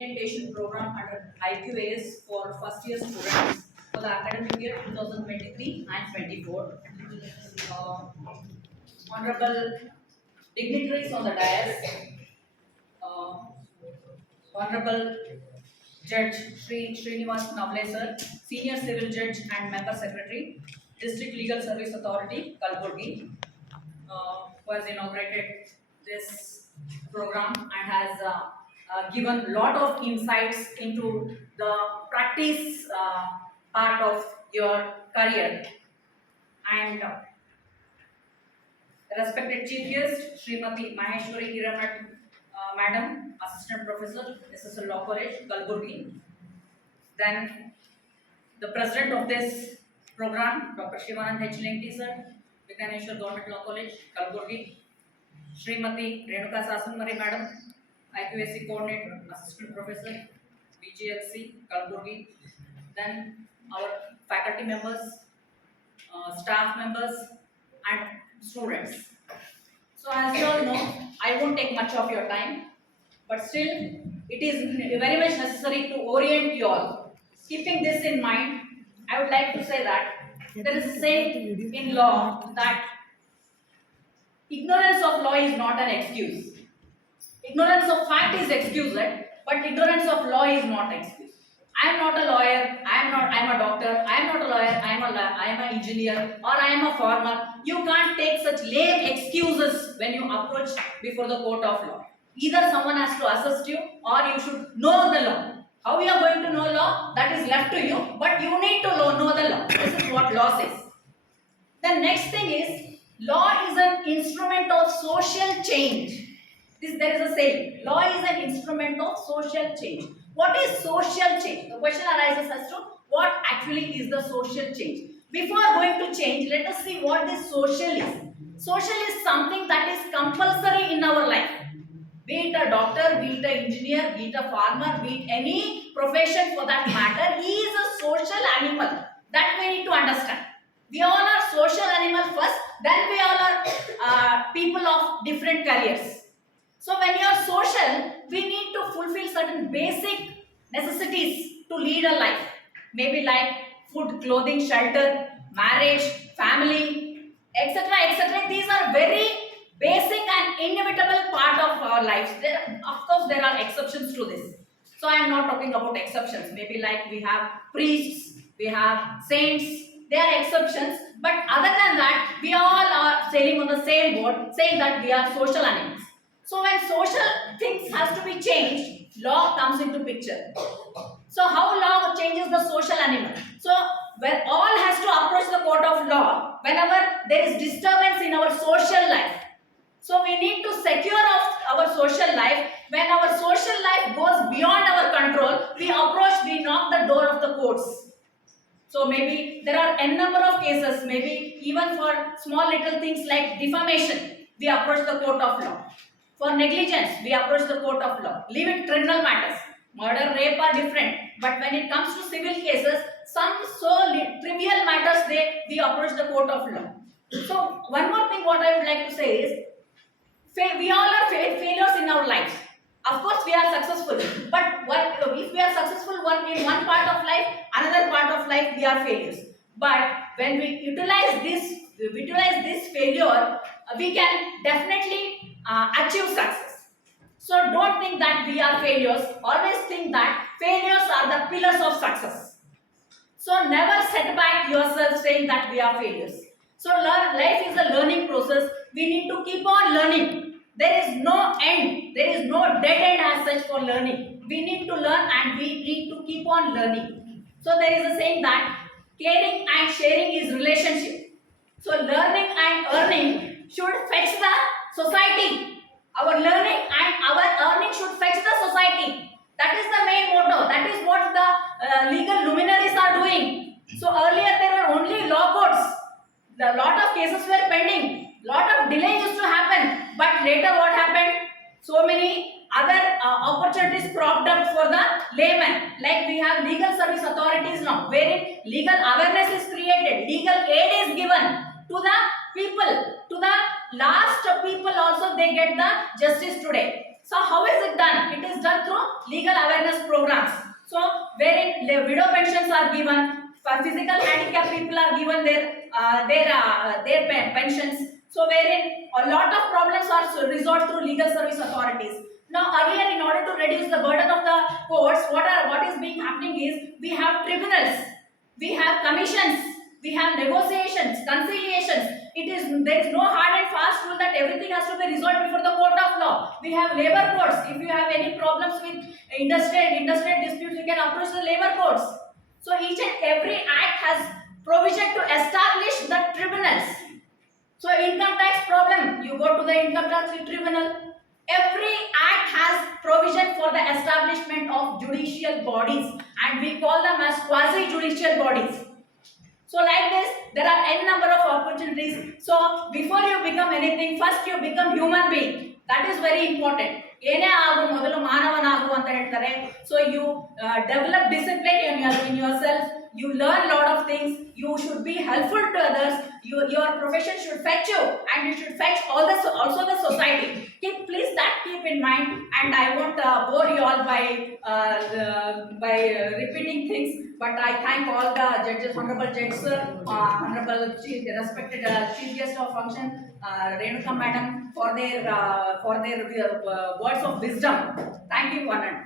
Orientation program under IQAS for first year students for the academic year 2023 and 24. Uh, Honorable dignitaries on the dais, uh, Honorable Judge Sri Srinivas Navle sir, Senior Civil Judge and Member Secretary, District Legal Service Authority, Kalburgi, who has inaugurated this program and has given lot of insights into the practice part of your career. And respected Chief Guest, Srimati Maheshwari Hiranat, Madam, Assistant Professor, SSL Law College, Kalburgi. Then the President of this program, Dr. Shivanand H. Linti sir, Vikaneshwar Government Law College, Kalburgi. Srimati Renuka Sasanmari Madam, IQAC Coordinator, Assistant Professor, BGLC, Kalburgi. Then our faculty members, staff members, and students. So as you all know, I won't take much of your time, but still it is very much necessary to orient you all. Keeping this in mind, I would like to say that there is a saying in law that ignorance of law is not an excuse. Ignorance of fact is excused, but ignorance of law is not excuse. I am not a lawyer. I am a doctor. I am not a lawyer. I am an engineer, or I am a farmer. You can't take such lame excuses when you approach before the court of law. Either someone has to assist you, or you should know the law. How you are going to know law? That is left to you. But you need to know the law. This is what law says. The next thing is, law is an instrument of social change. There is a saying, law is an instrument of social change. What is social change? The question arises as to what actually is the social change. Before going to change, let us see what this social is. Social is something that is compulsory in our life. Be it a doctor, be it an engineer, be it a farmer, be it any profession for that matter, he is a social animal. That we need to understand. We all are social animal first, then we all are people of different careers. So when you are social, we need to fulfill certain basic necessities to lead a life. Maybe like food, clothing, shelter, marriage, family, etc. etc. These are very basic and inevitable part of our lives. Of course, there are exceptions to this. So I am not talking about exceptions. Maybe like we have priests, we have saints. They are exceptions. But other than that, we all are sailing on the same boat, saying that we are social animals. So when social things has to be changed, law comes into picture. So how law changes the social animal? So when all has to approach the court of law whenever there is disturbance in our social life. So we need to secure our social life. When our social life goes beyond our control, we knock the door of the courts. So maybe there are n number of cases, maybe even for small little things like defamation, we approach the court of law. For negligence, we approach the court of law. Leave it criminal matters. Murder, rape are different. But when it comes to civil cases, some trivial matters, we approach the court of law. So one more thing what I would like to say is, we all are failures in our lives. Of course, we are successful. But if we are successful in one part of life, another part of life, we are failures. But when we utilize this failure, we can definitely achieve success. So don't think that we are failures. Always think that failures are the pillars of success. So never set back yourself saying that we are failures. So life is a learning process. We need to keep on learning. There is no end. There is no dead end as such for learning. We need to learn and we need to keep on learning. So there is a saying that caring and sharing is relationship. So learning and earning should fetch the society. Our learning and our earning should fetch the society. That is the main motto. That is what the legal luminaries are doing. So earlier there were only law courts. A lot of cases were pending. Lot of delay used to happen. But later what happened? So many other opportunities cropped up for the layman. Like we have legal service authorities now, wherein legal awareness is created, legal aid is given to the people, to the last people also they get the justice today. So how is it done? It is done through legal awareness programs. So wherein widow pensions are given, for physical handicap people are given their pensions. So wherein a lot of problems are resolved through legal service authorities. Now earlier, in order to reduce the burden of the courts, what is being happening is we have tribunals, we have commissions, we have negotiations, conciliations. There is no hard and fast rule that everything has to be resolved before the court of law. We have labor courts. If you have any problems with industrial disputes, you can approach the labor courts. So each and every act has provision to establish the tribunals. So income tax problem, you go to the income tax tribunal. Every act has provision for the establishment of judicial bodies, and we call them as quasi-judicial bodies. So like this, there are n number of opportunities. So before you become anything, first you become human being. That is very important. ಏನೇ ಆಗು ಮೊದಲು ಮಾನವನಾಗು ಅಂತ ಹೇಳ್ತಾರೆ. So you develop discipline in yourself. You learn lot of things. You should be helpful to others. Your profession should fetch you, and you should fetch also the society. Please keep in mind. And I won't bore you all by repeating things. But I thank all the judges, honorable judges, honorable respected chief guest of function, Renuka madam, for their words of wisdom. Thank you, Anand.